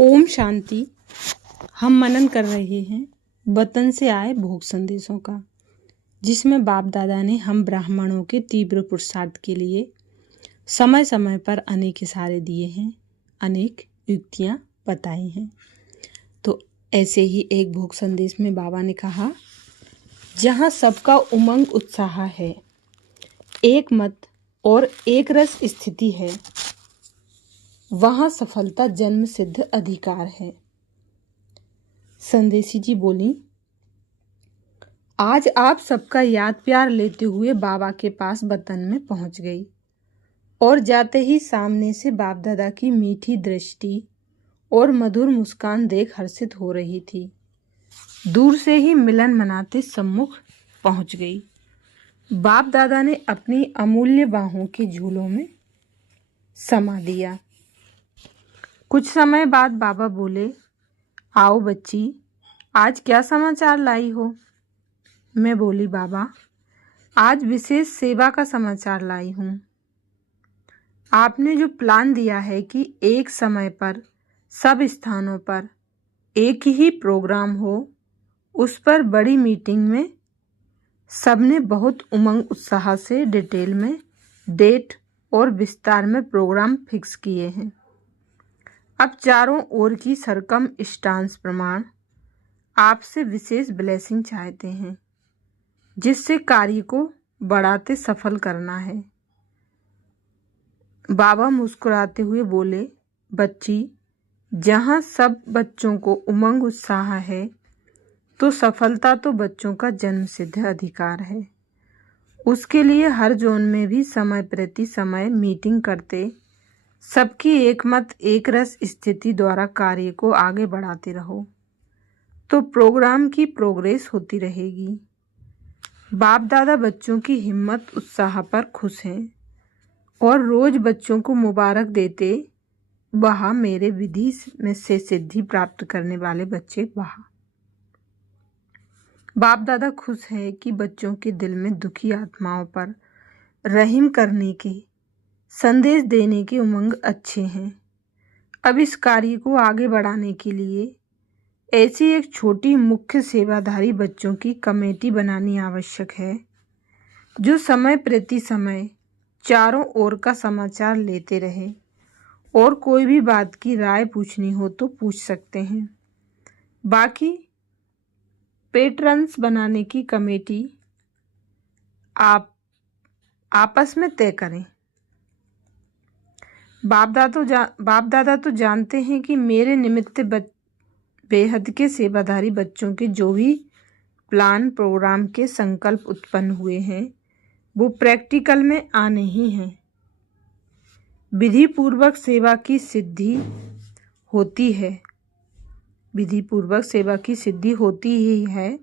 ओम शांति। हम मनन कर रहे हैं वतन से आए भोग संदेशों का, जिसमें बाप दादा ने हम ब्राह्मणों के तीव्र पुरुषार्थ के लिए समय समय पर अनेक इशारे दिए हैं, अनेक युक्तियां बताई हैं। तो ऐसे ही एक भोग संदेश में बाबा ने कहा, जहाँ सबका उमंग उत्साह है, एक मत और एक रस स्थिति है, वहाँ सफलता जन्म सिद्ध अधिकार है। संदेशी जी बोली, आज आप सबका याद प्यार लेते हुए बाबा के पास वतन में पहुंच गई और जाते ही सामने से बाप दादा की मीठी दृष्टि और मधुर मुस्कान देख हर्षित हो रही थी। दूर से ही मिलन मनाते सम्मुख पहुंच गई। बाप दादा ने अपनी अमूल्य बाहों के झूलों में समा दिया। कुछ समय बाद बाबा बोले, आओ बच्ची, आज क्या समाचार लाई हो? मैं बोली, बाबा, आज विशेष सेवा का समाचार लाई हूँ। आपने जो प्लान दिया है कि एक समय पर सब स्थानों पर एक ही प्रोग्राम हो, उस पर बड़ी मीटिंग में सबने बहुत उमंग उत्साह से डिटेल में डेट और विस्तार में प्रोग्राम फिक्स किए हैं। अब चारों ओर की सरकम स्टांस प्रमाण आपसे विशेष ब्लेसिंग चाहते हैं, जिससे कार्य को बढ़ाते सफल करना है। बाबा मुस्कुराते हुए बोले, बच्ची, जहाँ सब बच्चों को उमंग उत्साह है, तो सफलता तो बच्चों का जन्म सिद्ध अधिकार है। उसके लिए हर जोन में भी समय प्रति समय मीटिंग करते सबकी एक मत एक रस स्थिति द्वारा कार्य को आगे बढ़ाते रहो, तो प्रोग्राम की प्रोग्रेस होती रहेगी। बाप दादा बच्चों की हिम्मत उत्साह पर खुश हैं और रोज बच्चों को मुबारक देते, वहाँ मेरे विधि में से सिद्धि प्राप्त करने वाले बच्चे वहाँ। बाप दादा खुश है कि बच्चों के दिल में दुखी आत्माओं पर रहम करने के संदेश देने के उमंग अच्छे हैं। अब इस कार्य को आगे बढ़ाने के लिए ऐसी एक छोटी मुख्य सेवाधारी बच्चों की कमेटी बनानी आवश्यक है, जो समय प्रति समय चारों ओर का समाचार लेते रहे और कोई भी बात की राय पूछनी हो तो पूछ सकते हैं। बाकी पेट्रन्स बनाने की कमेटी आप आपस में तय करें। बाप दादा तो जानते हैं कि मेरे निमित्त बेहद के सेवाधारी बच्चों के जो भी प्लान प्रोग्राम के संकल्प उत्पन्न हुए हैं, वो प्रैक्टिकल में आने ही हैं। विधि पूर्वक सेवा की सिद्धि होती है, विधि पूर्वक सेवा की सिद्धि होती ही है,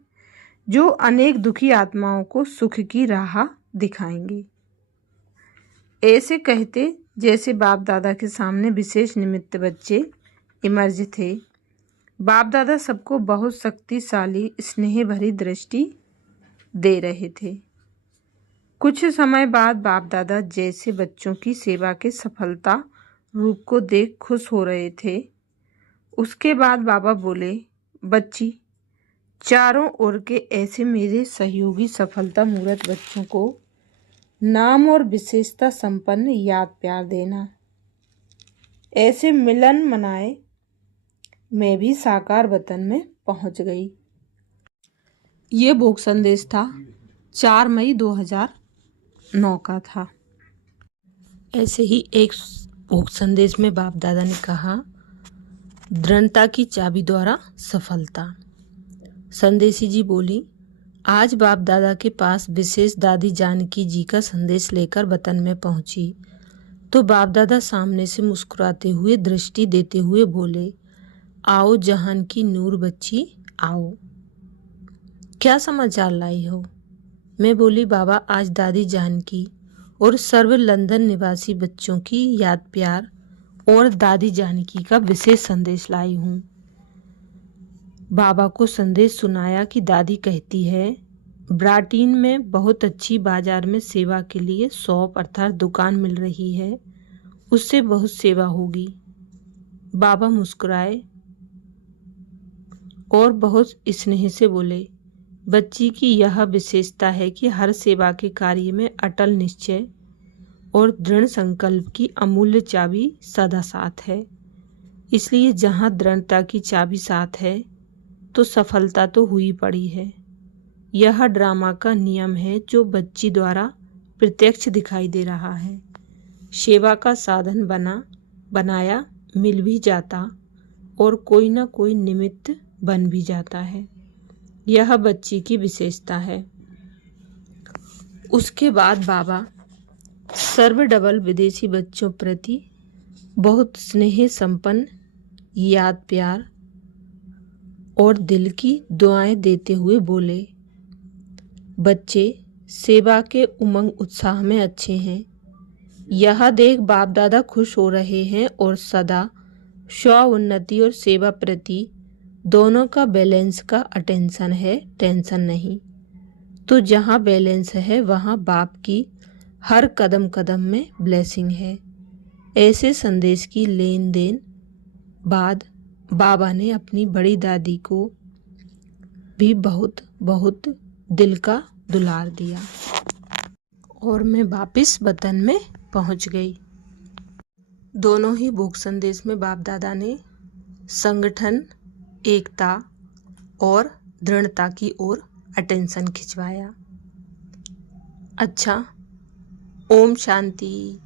जो अनेक दुखी आत्माओं को सुख की राह दिखाएंगे। ऐसे कहते जैसे बाप दादा के सामने विशेष निमित्त बच्चे इमर्ज थे। बाप दादा सबको बहुत शक्तिशाली स्नेह भरी दृष्टि दे रहे थे। कुछ समय बाद बाप दादा जैसे बच्चों की सेवा के सफलता रूप को देख खुश हो रहे थे, उसके बाद बाबा बोले, बच्ची, चारों ओर के ऐसे मेरे सहयोगी सफलता मूर्त बच्चों को नाम और विशेषता संपन्न याद प्यार देना। ऐसे मिलन मनाए मैं भी साकार वतन में पहुंच गई। ये भोग संदेश था 4 मई 2009 का था। ऐसे ही एक भोग संदेश में बाप दादा ने कहा, दृढ़ता की चाबी द्वारा सफलता। संदेशी जी बोली, आज बाप दादा के पास विशेष दादी जानकी जी का संदेश लेकर वतन में पहुंची, तो बाप दादा सामने से मुस्कुराते हुए दृष्टि देते हुए बोले, आओ जहान की नूर बच्ची, आओ, क्या समाचार लाई हो? मैं बोली, बाबा, आज दादी जानकी और सर्व लंदन निवासी बच्चों की याद प्यार और दादी जानकी का विशेष संदेश लाई हूँ। बाबा को संदेश सुनाया कि दादी कहती है, ब्राटीन में बहुत अच्छी बाजार में सेवा के लिए शॉप अर्थात दुकान मिल रही है, उससे बहुत सेवा होगी। बाबा मुस्कुराए और बहुत स्नेह से बोले, बच्ची की यह विशेषता है कि हर सेवा के कार्य में अटल निश्चय और दृढ़ संकल्प की अमूल्य चाबी सदा साथ है। इसलिए जहाँ दृढ़ता की चाबी साथ है तो सफलता तो हुई पड़ी है। यह ड्रामा का नियम है जो बच्ची द्वारा प्रत्यक्ष दिखाई दे रहा है। सेवा का साधन बनाया मिल भी जाता और कोई ना कोई निमित्त बन भी जाता है। यह बच्ची की विशेषता है। उसके बाद बाबा सर्व डबल विदेशी बच्चों प्रति बहुत स्नेह संपन्न याद प्यार और दिल की दुआएं देते हुए बोले, बच्चे सेवा के उमंग उत्साह में अच्छे हैं। यह देख बाप दादा खुश हो रहे हैं और सदा स्व उन्नति और सेवा प्रति दोनों का बैलेंस का अटेंशन है, टेंशन नहीं। तो जहाँ बैलेंस है वहाँ बाप की हर कदम कदम में ब्लेसिंग है। ऐसे संदेश की लेन देन बाद बाबा ने अपनी बड़ी दादी को भी बहुत बहुत दिल का दुलार दिया और मैं वापस वतन में पहुंच गई। दोनों ही भोग संदेश में बाप दादा ने संगठन, एकता और दृढ़ता की ओर अटेंशन खिंचवाया। अच्छा, ओम शांति।